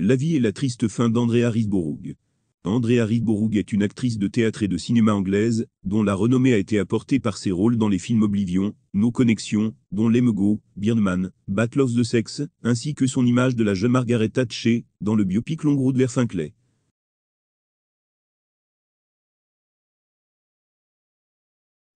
La vie et la triste fin d'Andrea Riseborough. Andrea Riseborough est une actrice de théâtre et de cinéma anglaise, dont la renommée a été apportée par ses rôles dans les films Oblivion, Nos Connexions, dont Les Mego, Birdman, Battle of the Sex, ainsi que son image de la jeune Margaret Thatcher, dans le biopic Long Road vers Finchley.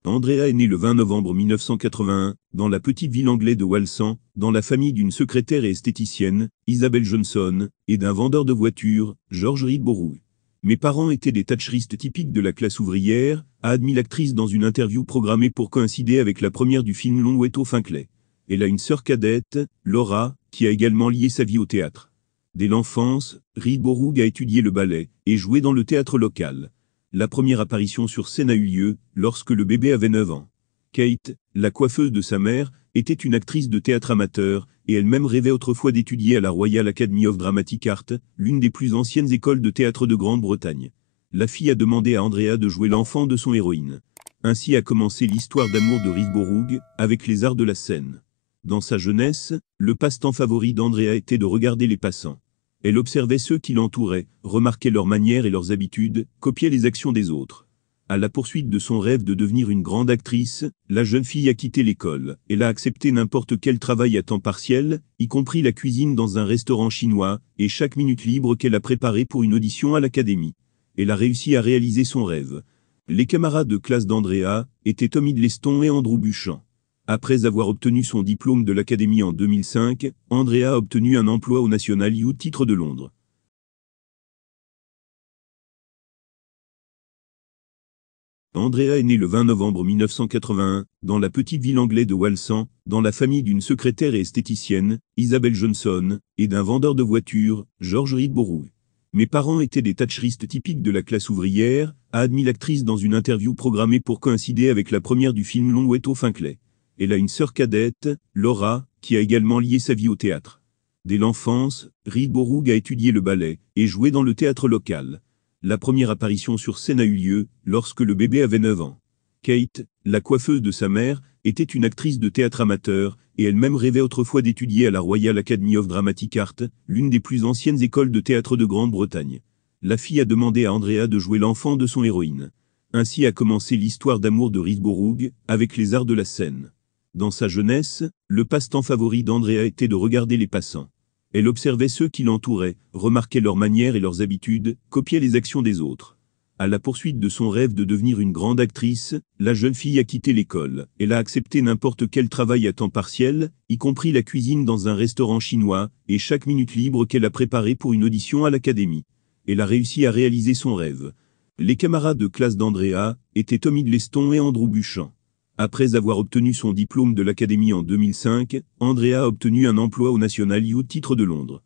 Andrea est née le 20 novembre 1981, dans la petite ville anglaise de Walsall, dans la famille d'une secrétaire et esthéticienne, Isabel Johnson, et d'un vendeur de voitures, George Riseborough. Mes parents étaient des thatcheristes typiques de la classe ouvrière, a admis l'actrice dans une interview programmée pour coïncider avec la première du film Long Way to Finchley. Elle a une sœur cadette, Laura, qui a également lié sa vie au théâtre. Dès l'enfance, Riseborough a étudié le ballet et joué dans le théâtre local. La première apparition sur scène a eu lieu lorsque le bébé avait 9 ans. Kate, la coiffeuse de sa mère, était une actrice de théâtre amateur, et elle-même rêvait autrefois d'étudier à la Royal Academy of Dramatic Art, l'une des plus anciennes écoles de théâtre de Grande-Bretagne. La fille a demandé à Andrea de jouer l'enfant de son héroïne. Ainsi a commencé l'histoire d'amour de Riseborough avec les arts de la scène. Dans sa jeunesse, le passe-temps favori d'Andrea était de regarder les passants. Elle observait ceux qui l'entouraient, remarquait leurs manières et leurs habitudes, copiait les actions des autres. À la poursuite de son rêve de devenir une grande actrice, la jeune fille a quitté l'école. Elle a accepté n'importe quel travail à temps partiel, y compris la cuisine dans un restaurant chinois, et chaque minute libre qu'elle a préparée pour une audition à l'académie. Elle a réussi à réaliser son rêve. Les camarades de classe d'Andrea étaient Tom Hiddleston et Andrew Buchan. Après avoir obtenu son diplôme de l'Académie en 2005, Andrea a obtenu un emploi au National Youth Theatre de Londres. Andrea est née le 20 novembre 1981, dans la petite ville anglaise de Walsall, dans la famille d'une secrétaire et esthéticienne, Isabel Johnson, et d'un vendeur de voitures, George Riseborough. Mes parents étaient des thatcheristes typiques de la classe ouvrière, a admis l'actrice dans une interview programmée pour coïncider avec la première du film Long Way to Finchley. Elle a une sœur cadette, Laura, qui a également lié sa vie au théâtre. Dès l'enfance, Riseborough a étudié le ballet et joué dans le théâtre local. La première apparition sur scène a eu lieu lorsque le bébé avait 9 ans. Kate, la coiffeuse de sa mère, était une actrice de théâtre amateur, et elle-même rêvait autrefois d'étudier à la Royal Academy of Dramatic Art, l'une des plus anciennes écoles de théâtre de Grande-Bretagne. La fille a demandé à Andrea de jouer l'enfant de son héroïne. Ainsi a commencé l'histoire d'amour de Riseborough avec les arts de la scène. Dans sa jeunesse, le passe-temps favori d'Andrea était de regarder les passants. Elle observait ceux qui l'entouraient, remarquait leurs manières et leurs habitudes, copiait les actions des autres. À la poursuite de son rêve de devenir une grande actrice, la jeune fille a quitté l'école. Elle a accepté n'importe quel travail à temps partiel, y compris la cuisine dans un restaurant chinois, et chaque minute libre qu'elle a préparée pour une audition à l'académie. Elle a réussi à réaliser son rêve. Les camarades de classe d'Andrea étaient Tom Hiddleston et Andrew Buchan. Après avoir obtenu son diplôme de l'Académie en 2005, Andrea a obtenu un emploi au National Youth Theatre de Londres.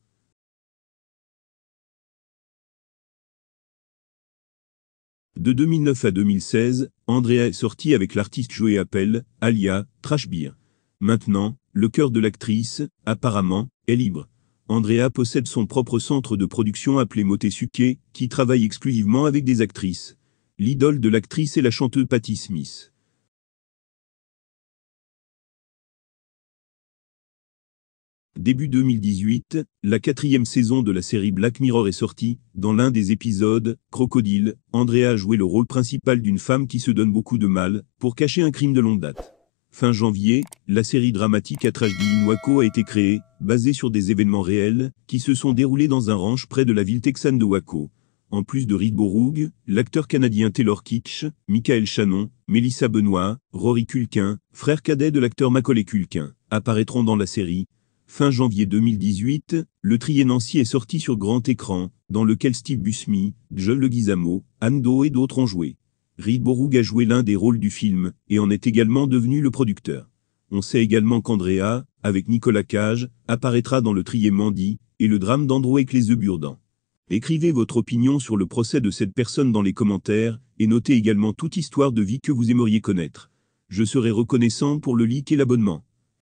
De 2009 à 2016, Andrea est sortie avec l'artiste Joey Appel, Alia, Trash Beer. Maintenant, le cœur de l'actrice, apparemment, est libre. Andrea possède son propre centre de production appelé Motesuke, qui travaille exclusivement avec des actrices. L'idole de l'actrice est la chanteuse Patti Smith. Début 2018, la 4e saison de la série Black Mirror est sortie. Dans l'un des épisodes, Crocodile, Andrea a joué le rôle principal d'une femme qui se donne beaucoup de mal pour cacher un crime de longue date. Fin janvier, la série dramatique à tragédie Waco a été créée, basée sur des événements réels qui se sont déroulés dans un ranch près de la ville texane de Waco. En plus de Riseborough, l'acteur canadien Taylor Kitsch, Michael Shannon, Melissa Benoît, Rory Culkin, frère cadet de l'acteur Macaulay Culkin, apparaîtront dans la série. Fin janvier 2018, le Trier-Nancy est sorti sur grand écran, dans lequel Steve Buscemi, John Leguizamo, Anne Do et d'autres ont joué. Riseborough a joué l'un des rôles du film, et en est également devenu le producteur. On sait également qu'Andrea, avec Nicolas Cage, apparaîtra dans le Trier-Mandy, et le drame d'Andrew avec les œufs Burdans. Écrivez votre opinion sur le procès de cette personne dans les commentaires, et notez également toute histoire de vie que vous aimeriez connaître. Je serai reconnaissant pour le like et l'abonnement.